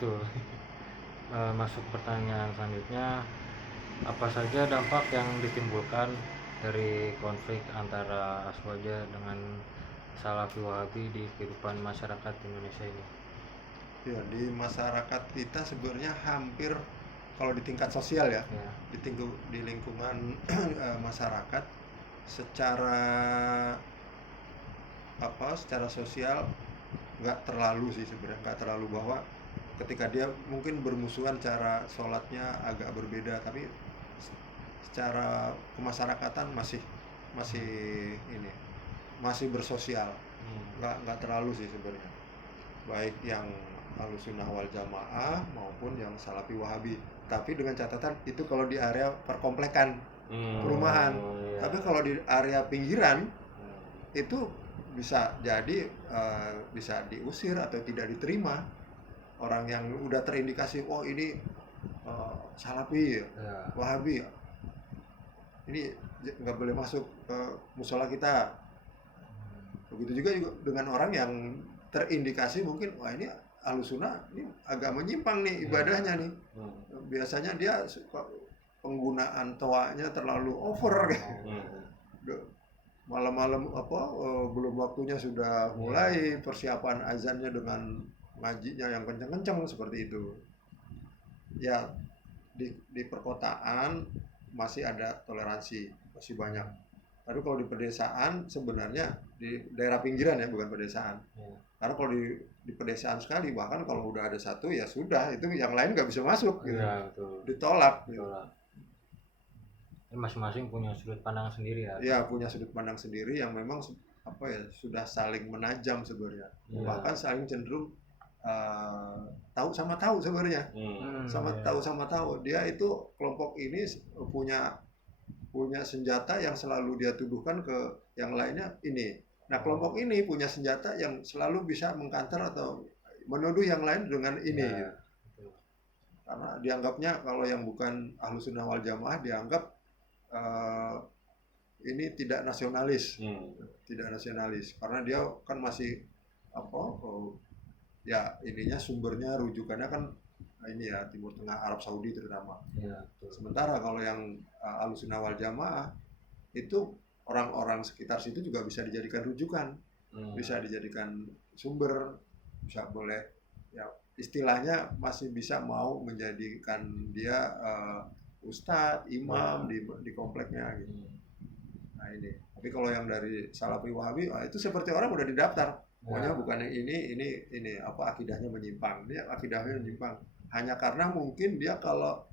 Betul. Masuk pertanyaan selanjutnya, apa saja dampak yang ditimbulkan dari konflik antara Aswaja dengan Salafi Wahabi di kehidupan masyarakat Indonesia ini? Ya, di masyarakat kita sebenarnya hampir kalau di tingkat sosial ya, Ya, di lingkungan masyarakat secara secara sosial nggak terlalu sih sebenarnya, nggak terlalu bahwa ketika dia mungkin bermusuhan cara sholatnya agak berbeda, tapi secara kemasyarakatan masih masih ini masih bersosial, nggak terlalu sih sebenarnya, baik yang Ahlussunnah wal Jamaah maupun yang Salafi Wahabi. Tapi dengan catatan itu kalau di area perkomplekan perumahan. iya. Tapi kalau di area pinggiran itu bisa jadi bisa diusir atau tidak diterima orang yang udah terindikasi, oh ini Salafi, Ya. Wahabi, ini nggak boleh masuk ke musola kita. Begitu juga dengan orang yang terindikasi mungkin, wah ini Ahlussunnah ini agak menyimpang nih ibadahnya nih. Biasanya dia suka penggunaan toanya terlalu over. Malam-malam belum waktunya sudah mulai persiapan azannya dengan ngajinya yang kenceng-kenceng seperti itu. Ya, di perkotaan masih ada toleransi, masih banyak. Tapi kalau di pedesaan sebenarnya di daerah pinggiran ya, bukan pedesaan. Karena kalau di pedesaan sekali, bahkan kalau udah ada satu ya sudah, itu yang lain nggak bisa masuk gitu. Ya, betul. Ditolak gitu. Masing-masing punya sudut pandang sendiri ya. Ya, punya sudut pandang sendiri yang memang sudah saling menajam sebenarnya. Bahkan saling cenderung tahu sama tahu sebenarnya. Tahu sama tahu. Dia itu kelompok ini punya senjata yang selalu dia tuduhkan ke yang lainnya ini. Nah, kelompok ini punya senjata yang selalu bisa mengkanter atau menuduh yang lain dengan ini. Ya, gitu. Karena dianggapnya kalau yang bukan Ahlussunnah wal Jamaah dianggap ini tidak nasionalis, karena dia kan masih ya ininya sumbernya rujukannya kan ini ya Timur Tengah, Arab Saudi terutama. Ya, sementara kalau yang Ahlussunnah wal Jamaah itu orang-orang sekitar situ juga bisa dijadikan rujukan, bisa dijadikan sumber, bisa boleh ya istilahnya masih bisa mau menjadikan dia ustadz, imam di kompleknya gitu. Nah ini. Tapi kalau yang dari Salafi Wahabi, itu seperti orang udah didaftar. Pokoknya bukan yang ini akidahnya menyimpang. Dia akidahnya menyimpang. Hanya karena mungkin dia kalau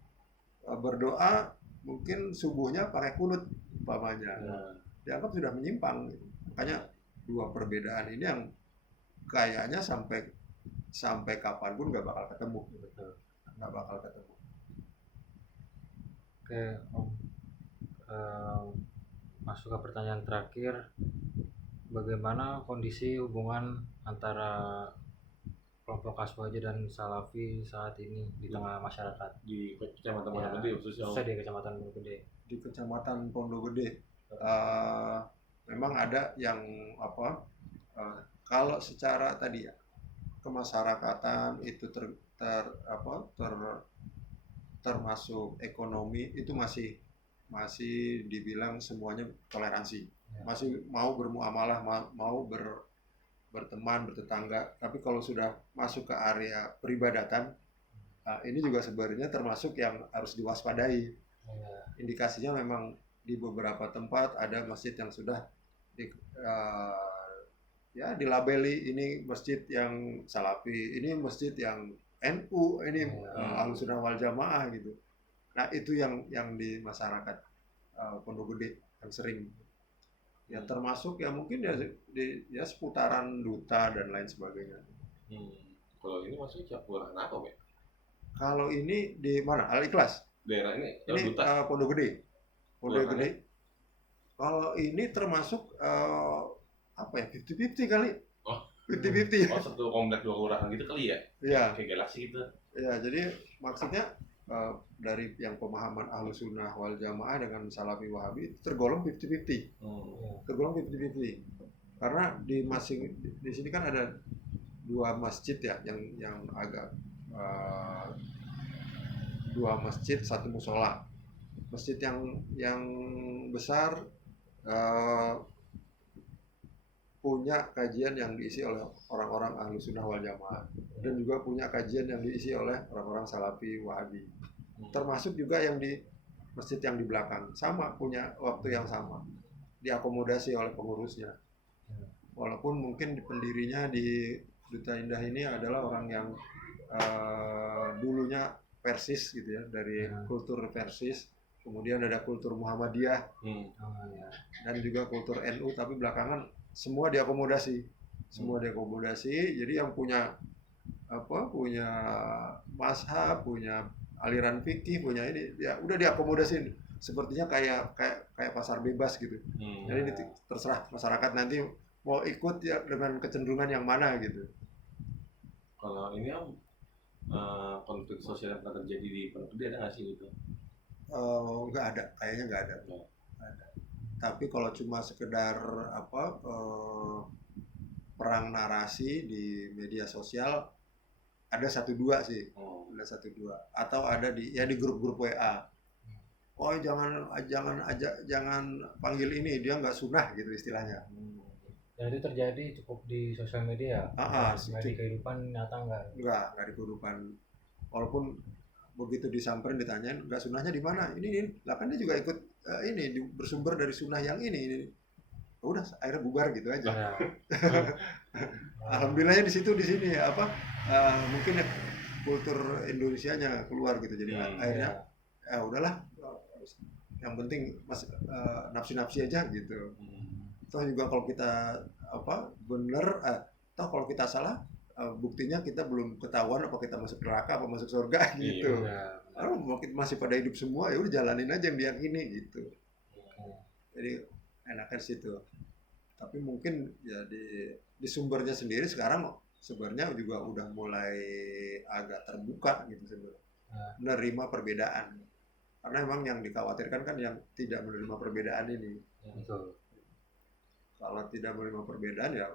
berdoa mungkin subuhnya pakai kunut umpamanya. Dianggap sudah menyimpang. Makanya dua perbedaan ini yang kayaknya sampai kapanpun nggak bakal ketemu. Nggak bakal ketemu. Oke, Om. Masuk ke pertanyaan terakhir, bagaimana kondisi hubungan antara kelompok Aswaja dan Salafi saat ini di tengah masyarakat di Kecamatan Pondok Gede khususnya di Kecamatan Pondok Gede? Di Kecamatan Pondok Gede memang ada yang kalau secara tadi ya kemasyarakatan itu termasuk ekonomi itu masih dibilang semuanya toleransi, masih mau bermuamalah, mau berteman, bertetangga. Tapi kalau sudah masuk ke area peribadatan, ini juga sebenarnya termasuk yang harus diwaspadai. Indikasinya memang di beberapa tempat ada masjid yang sudah dilabeli ini masjid yang Salafi, ini masjid yang NU, ini Ahlussunnah wal Jamaah gitu. Nah itu yang di masyarakat Pondok Gede yang sering. Ya termasuk ya mungkin ya seputaran Duta dan lain sebagainya. Kalau ini maksudnya kelurahan apa, Pak? Kalau ini di mana? Al-Ikhlas. Daerah ini Duta. Pondok Gede. Pondok Gede. Kalau ini termasuk 50-50 kali. Oh. 50-50. Oh, satu komplek dua kelurahan gitu kali ya? Iya. Kayak Galaxy gitu. Iya, jadi maksudnya dari yang pemahaman Ahlussunnah wal Jamaah dengan Salafi Wahabi tergolong 50-50. Tergolong 50-50. Karena di sini kan ada dua masjid ya yang agak eh, 2 masjid, 1 musola. Masjid yang besar eh, punya kajian yang diisi oleh orang-orang ahlu sunnah wal jamaah, dan juga punya kajian yang diisi oleh orang-orang salafi wahabi, termasuk juga yang di masjid yang di belakang sama punya waktu yang sama, diakomodasi oleh pengurusnya, walaupun mungkin pendirinya di Duta Indah ini adalah orang yang dulunya Persis gitu ya, dari kultur Persis, kemudian ada kultur Muhammadiyah dan juga kultur NU, tapi belakangan semua diakomodasi, jadi yang punya punya mazhab, punya aliran fikih, punya ini ya udah diakomodasin, sepertinya kayak pasar bebas gitu. Jadi terserah masyarakat nanti mau ikut ya dengan kecenderungan yang mana gitu. Kalau ini konflik sosial yang pernah terjadi di Pondok Gede ada nggak sih gitu? Nggak ada, kayaknya nggak ada. Tapi kalau cuma sekedar perang narasi di media sosial ada 1-2 sih, ada 1-2, atau ada di grup-grup WA. Oh jangan panggil ini, dia nggak sunnah gitu istilahnya. Dan itu terjadi cukup di sosial media, nggak di kehidupan nyata nggak di kehidupan. Walaupun begitu disamperin ditanyain nggak sunnahnya di mana, ini lah kan dia juga ikut bersumber dari sunnah yang ini. Udah akhirnya bubar gitu aja. Alhamdulillahnya di sini mungkin kultur Indonesianya keluar gitu, jadi akhirnya udahlah, yang penting nafsi aja gitu. Toh juga kalau kita toh kalau kita salah, buktinya kita belum ketahuan apa kita masuk neraka apa masuk surga gitu. Mungkin masih pada hidup semua, ya udah jalanin aja yang diyakini gitu. Jadi enaknya situ. Tapi mungkin ya di sumbernya sendiri sekarang sebenarnya juga udah mulai agak terbuka gitu sebenarnya, menerima perbedaan. Karena memang yang dikhawatirkan kan yang tidak menerima perbedaan ini. Kalau tidak menerima perbedaan ya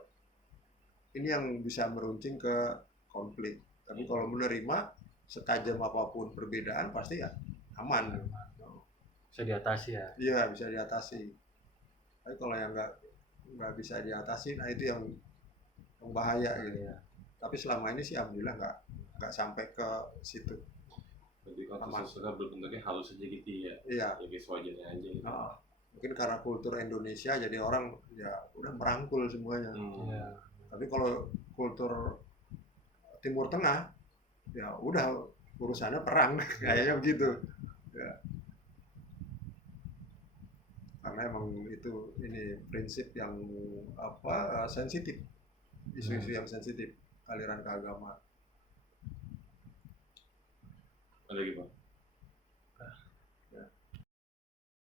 ini yang bisa meruncing ke konflik. Tapi kalau menerima, setajam apapun perbedaan pasti ya aman. Bisa diatasi ya? Iya, bisa diatasi. Tapi kalau yang nggak bisa diatasi, nah itu yang bahaya gitu. Tapi selama ini sih alhamdulillah nggak sampai ke situ. Jadi konflik sosial bentuknya halus aja gitu ya? Iya. Jadi sewajarnya aja gitu. Mungkin karena kultur Indonesia jadi orang ya udah merangkul semuanya. Tapi kalau kultur Timur Tengah ya udah urusannya perang kayaknya begitu ya. Karena emang itu ini prinsip yang sensitif, isu-isu yang sensitif aliran keagamaan. Ada lagi Pak?